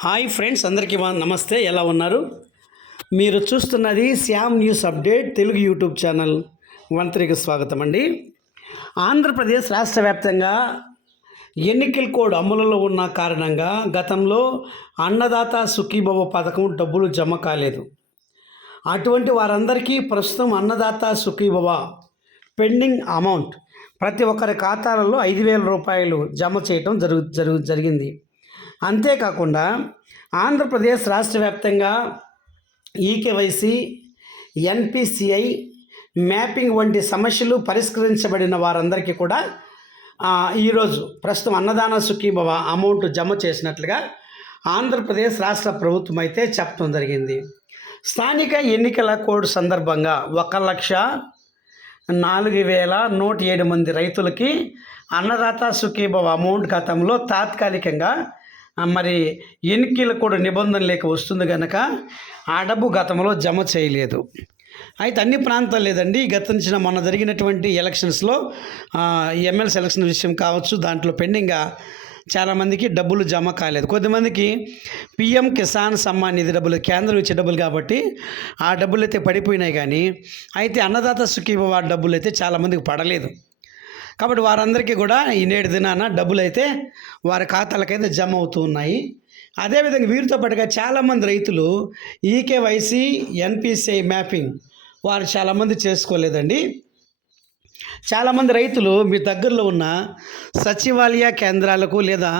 Hi friends అందరికీ నమస్తే. ఎలా ఉన్నారు? మీరు చూస్తున్నది Shyam news update Telugu YouTube channel. వంతరికి స్వాగతం అండి. ఆంధ్రప్రదేశ్ రాష్ట్ర వ్యాప్తంగా ఎన్నికల కోడ్ అమలులో ఉన్న కారణంగా గతంలో అన్నదాత సుఖీభవ పథకం డబ్బులు జమ కాలేదు. అటువంటి వారందరికీ ప్రస్తుతం అన్నదాత సుఖీభవ పెండింగ్ అమౌంట్ ప్రతి ఒక్కరి ఖాతాలలో ఐదు వేల రూపాయలు జమ చేయటం జరుగు జరుగు జరిగింది. అంతేకాకుండా ఆంధ్రప్రదేశ్ రాష్ట్ర వ్యాప్తంగా ఈకేవైసీ ఎన్పిసిఐ మ్యాపింగ్ వంటి సమస్యలు పరిష్కరించబడిన వారందరికీ కూడా ఈరోజు ప్రస్తుతం అన్నదాన సుఖీభవ అమౌంట్ జమ చేసినట్లుగా ఆంధ్రప్రదేశ్ రాష్ట్ర ప్రభుత్వం అయితే చెప్పడం జరిగింది. స్థానిక ఎన్నికల కోడ్ సందర్భంగా ఒక లక్ష నాలుగు వేల నూట ఏడు మంది రైతులకి అన్నదాత సుఖీభవ అమౌంట్ గతంలో తాత్కాలికంగా మరి ఎన్నికల కూడా నిబంధన లేక వస్తుంది కనుక ఆ డబ్బు గతంలో జమ చేయలేదు. అయితే అన్ని ప్రాంతాలు లేదండి. గతించిన మొన్న జరిగినటువంటి ఎలక్షన్స్లో ఎమ్మెల్సీ ఎలక్షన్ విషయం కావచ్చు దాంట్లో పెండింగ్గా చాలామందికి డబ్బులు జమ కాలేదు. కొద్దిమందికి పిఎం కిసాన్ సమ్మాన్ నిధి డబ్బులు కేంద్రం ఇచ్చే డబ్బులు కాబట్టి ఆ డబ్బులు అయితే పడిపోయినాయి కానీ అయితే అన్నదాత సుఖీభవ డబ్బులు అయితే చాలామందికి పడలేదు. కాబట్టి వారందరికీ కూడా ఈ నేటి దినాన డబ్బులు అయితే వారి ఖాతాలకైతే జమ అవుతూ ఉన్నాయి. అదేవిధంగా వీరితో పాటుగా చాలామంది రైతులు ఈకేవైసీ ఎన్పిసిఐ మ్యాపింగ్ వారు చాలామంది చేసుకోలేదండి. చాలామంది రైతులు మీ దగ్గరలో ఉన్న సచివాలయ కేంద్రాలకు లేదా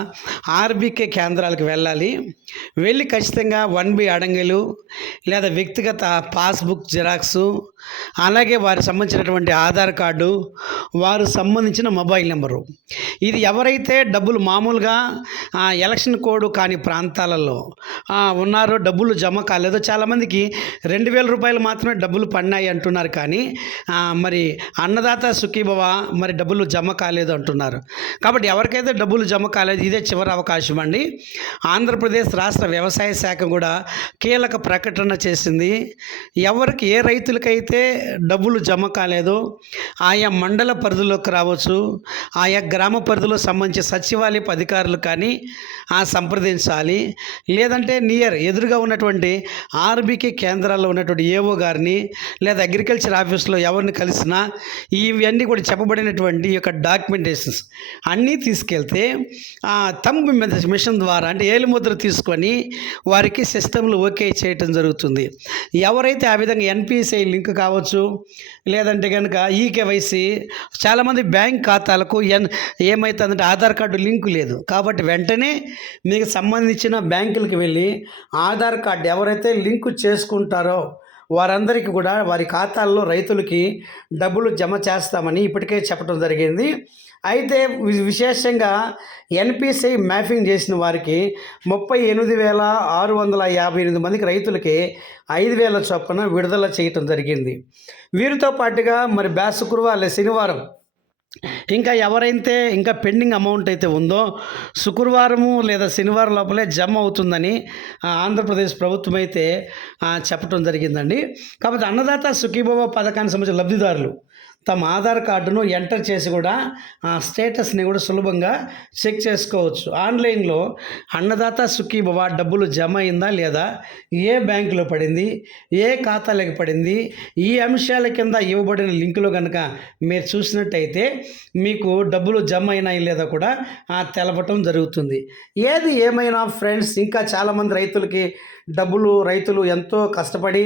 ఆర్బీకే కేంద్రాలకు వెళ్ళాలి. వెళ్ళి ఖచ్చితంగా వన్ బి అడంగలు లేదా వ్యక్తిగత పాస్బుక్ జిరాక్సు అలాగే వారికి సంబంధించినటువంటి ఆధార్ కార్డు వారు సంబంధించిన మొబైల్ నెంబరు. ఇది ఎవరైతే డబ్బులు మామూలుగా ఎలక్షన్ కోడ్ కాని ప్రాంతాలలో ఉన్నారో డబ్బులు జమ కాలేదో చాలామందికి రెండు వేల రూపాయలు మాత్రమే డబ్బులు పడినాయి అంటున్నారు కానీ మరి అన్నదాత సుఖీభవ మరి డబ్బులు జమ కాలేదు అంటున్నారు. కాబట్టి ఎవరికైతే డబ్బులు జమ కాలేదు ఇదే చివరి అవకాశం అండి. ఆంధ్రప్రదేశ్ రాష్ట్ర వ్యవసాయ శాఖ కూడా కీలక ప్రకటన చేసింది. ఎవరికి ఏ రైతులకైతే డబ్బులు జమ కాలేదో ఆయా మండల పరిధిలోకి రావచ్చు ఆయా గ్రామ పరిధిలో సంబంధించి సచివాలయపు అధికారులు కానీ ఆ సంప్రదించాలి. లేదంటే నియర్ ఎదురుగా ఉన్నటువంటి ఆర్బీకే కేంద్రాల్లో ఉన్నటువంటి ఏఓ గారిని లేదా అగ్రికల్చర్ ఆఫీస్లో ఎవరిని కలిసినా ఇవన్నీ కూడా చెప్పబడినటువంటి యొక్క డాక్యుమెంటేషన్స్ అన్నీ తీసుకెళ్తే ఆ తంబ్ మిషన్ ద్వారా అంటే ఏలుముద్ర తీసుకొని వారికి సిస్టంలు ఓకే చేయటం జరుగుతుంది. ఎవరైతే ఆ విధంగా ఎన్పిసిఐ లింక్ కావచ్చు లేదంటే కనుక ఈకేవైసీ చాలామంది బ్యాంక్ ఖాతాలకు ఎన్ ఏమవుతుందంటే ఆధార్ కార్డు లింకు లేదు. కాబట్టి వెంటనే మీకు సంబంధించిన బ్యాంకులకు వెళ్ళి ఆధార్ కార్డు ఎవరైతే లింకు చేసుకుంటారో వారందరికీ కూడా వారి ఖాతాల్లో రైతులకి డబ్బులు జమ చేస్తామని ఇప్పటికే చెప్పడం జరిగింది. అయితే వి- విశేషంగా ఎన్పిసిఐ మ్యాపింగ్ చేసిన వారికి ముప్పై ఎనిమిది వేల ఆరు వందల యాభై ఎనిమిది మందికి రైతులకి ఐదు వేల చొప్పున విడుదల చేయటం జరిగింది. వీరితో పాటుగా మరి బా శుక్రవారం శనివారం ఇంకా ఎవరైతే ఇంకా పెండింగ్ అమౌంట్ అయితే ఉందో శుక్రవారము లేదా శనివారం లోపలే జమ అవుతుందని ఆంధ్రప్రదేశ్ ప్రభుత్వం అయితే చెప్పడం జరిగిందండి. కాబట్టి అన్నదాత సుఖీభవ పథకానికి సంబంధించిన లబ్ధిదారులు తమ ఆధార్ కార్డును ఎంటర్ చేసి కూడా ఆ స్టేటస్ని కూడా సులభంగా చెక్ చేసుకోవచ్చు. ఆన్లైన్లో అన్నదాత సుఖీభవ డబ్బులు జమ అయిందా లేదా ఏ బ్యాంకులో పడింది ఏ ఖాతాలోకి పడింది ఈ అంశాల కింద ఇవ్వబడిన లింకులో కనుక మీరు చూసినట్టయితే మీకు డబ్బులు జమ అయినాయి లేదా కూడా ఆ, తెలపటం జరుగుతుంది. ఏది ఏమైనా ఫ్రెండ్స్ ఇంకా చాలామంది రైతులకి డబ్బులు రైతులు ఎంతో కష్టపడి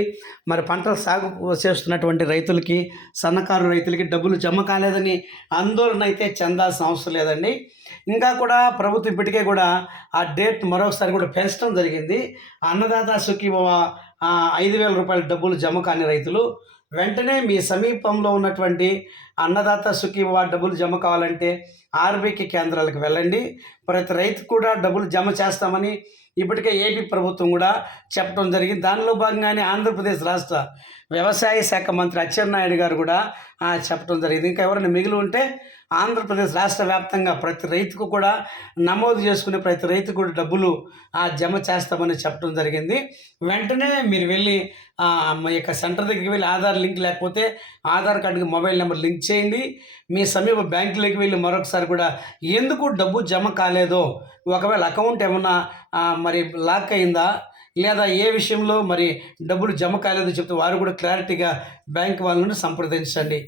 మరి పంటలు సాగు చేస్తున్నటువంటి రైతులకి సన్నకారు రైతులు రైతులకి డబ్బులు జమ కాలేదని ఆందోళన అయితే చెందాల్సిన అవసరం లేదండి. ఇంకా కూడా ప్రభుత్వం ఇప్పటికే కూడా ఆ డేట్ మరొకసారి కూడా పెంచడం జరిగింది. అన్నదాత సుఖీభవ ఐదు వేల రూపాయల డబ్బులు జమ కాని రైతులు వెంటనే మీ సమీపంలో ఉన్నటువంటి అన్నదాత సుఖీభవ డబ్బులు జమ కావాలంటే ఆర్బీకే కేంద్రాలకు వెళ్ళండి. ప్రతి రైతు కూడా డబ్బులు జమ చేస్తామని ఇప్పటికే ఏపీ ప్రభుత్వం కూడా చెప్పడం జరిగింది. దానిలో భాగంగానే ఆంధ్రప్రదేశ్ రాష్ట్ర వ్యవసాయ శాఖ మంత్రి అచ్చెన్నాయుడు గారు కూడా చెప్పడం జరిగింది. ఇంకా ఎవరైనా మిగిలి ఉంటే ఆంధ్రప్రదేశ్ రాష్ట్ర వ్యాప్తంగా ప్రతి రైతుకు కూడా నమోదు చేసుకునే ప్రతి రైతు కూడా డబ్బులు ఆ, జమ చేస్తామని చెప్పడం జరిగింది. వెంటనే మీరు వెళ్ళి మా యొక్క సెంటర్ దగ్గరికి వెళ్ళి ఆధార్ లింక్ లేకపోతే ఆధార్ కార్డుకి మొబైల్ నెంబర్ లింక్ చేయండి. మీ సమీప బ్యాంకులోకి వెళ్ళి మరొకసారి కూడా ఎందుకు డబ్బు జమ కాలేదో ఒకవేళ అకౌంట్ ఏమన్నా మరి లాక్ అయిందా లేదా ఏ విషయంలో మరి డబ్బులు జమ కాలేదో చెప్తే వారు కూడా క్లారిటీగా బ్యాంక్ వాళ్ళని సంప్రదించండి.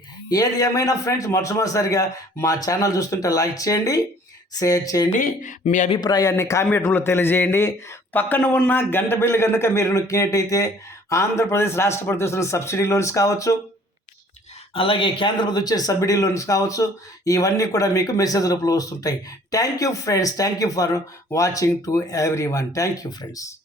ఏది ఏమైనా ఫ్రెండ్స్ మొట్టమొదటిసారిగా మా ఛానల్ చూస్తుంటే లైక్ చేయండి షేర్ చేయండి మీ అభిప్రాయాన్ని కామెంట్లో తెలియజేయండి. పక్కన ఉన్న గంట బిల్లు కనుక మీరు నొక్కినట్టయితే ఆంధ్రప్రదేశ్ రాష్ట్ర ప్రభుత్వం సబ్సిడీ లోన్స్ కావచ్చు అలాగే కేంద్ర ప్రభుత్వం వచ్చే సబ్సిడీ లోన్స్ కావచ్చు ఇవన్నీ కూడా మీకు మెసేజ్ రూపంలో వస్తుంటాయి. Thank you friends thank you for watching to everyone thank you friends.